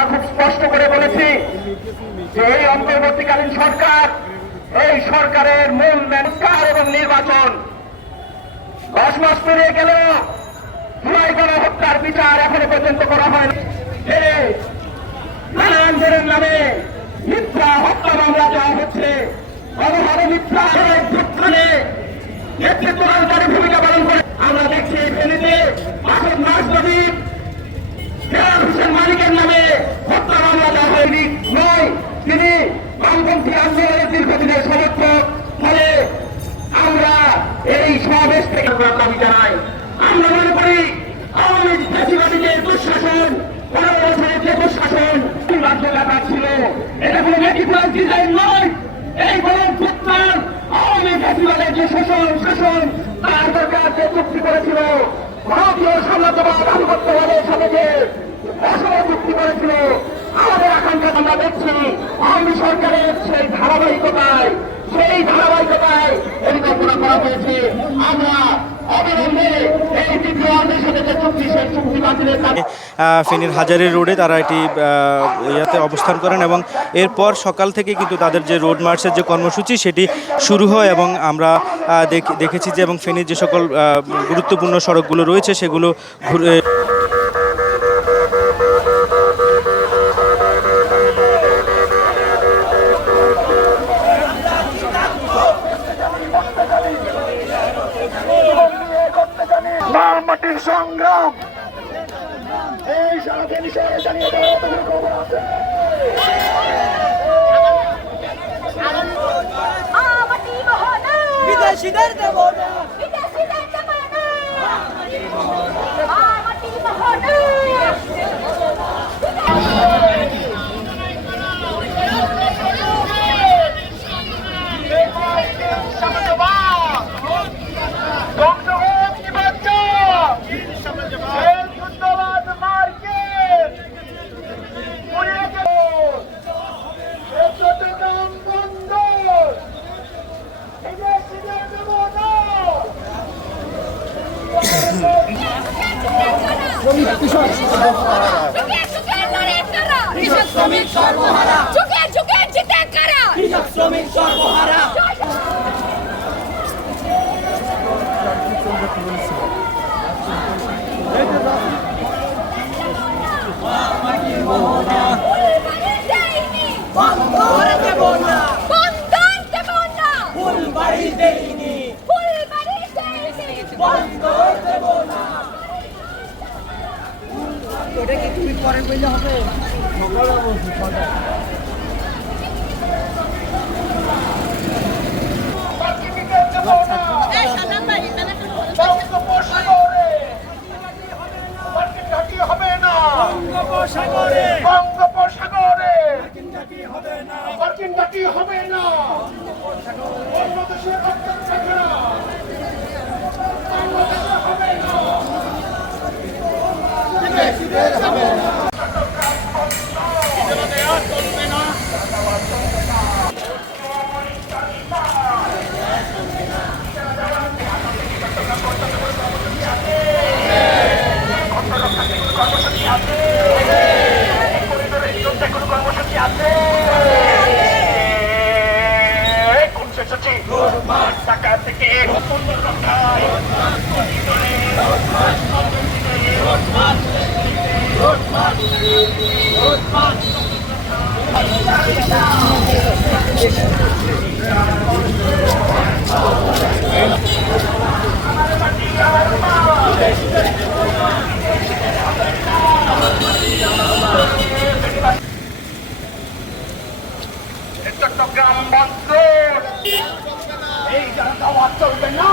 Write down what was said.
আমরা খুব স্পষ্ট করে বলেছি যে এই অন্তর্বর্তীকালীন সরকার, এই সরকারের মূল মেনকার এবং নির্বাচন। দশ মাস পেরিয়ে গেল জুলাই গণহত্যার বিচার এখনও পর্যন্ত করা হয়নি। নামে মিথ্যা হত্যা মামলা দেওয়া হচ্ছে। গণভাবে মিথ্যা যুদ্ধে বামপন্থী আন্দোলনের দীর্ঘদিনের সমর্থক ফলে আমরা এই সমাবেশ থেকে আমরা দাবি জানাই আমরা মনে করি আওয়ামী ফ্যাসিবাদীদের দুঃশাসন শোষণ শাসন তার সরকার যে চুক্তি করেছিল ভারতীয় সাম্রাজ্যবাদ আধিপত্যবাদের সাথে যে চুক্তি করেছিল আমরা দেখছি আওয়ামী সরকারের সেই ধারাবাহিকতায় সেই ধারাবাহিকতায় পরিকল্পনা করা হয়েছে। আমরা ফেনীর হাজারি রোডে তারা এটি ইয়াতে অবস্থান করেন এবং এরপর সকাল থেকে কিন্তু তাদের যে রোড মার্চের যে কর্মসূচি, সেটি শুরু হয় এবং আমরা দেখ- দেখেছি যে এবং ফেনীর যে সকল গুরুত্বপূর্ণ সড়কগুলো রয়েছে, সেগুলো ঘুরে মাটির সংগ্রাম এই সারাদিন জানিয়ে দেওয়ার বিদেশিদের কৃষক শ্রমিক সর্বহারা যুগে যুগে জিতে কারা? কৃষক শ্রমিক সর্বহারা দেব। দেইনি ফুলবাড়ি দেয়নি বন্ধর দেব না হবে না? বঙ্গোপসাগরে। বঙ্গোপসাগরে। হবে না? হবে না? অন্য শেষেছি টাকা থেকে রক্ষায় চট্টগ্রাম বন্ধ এই দাওয়া চলবে না।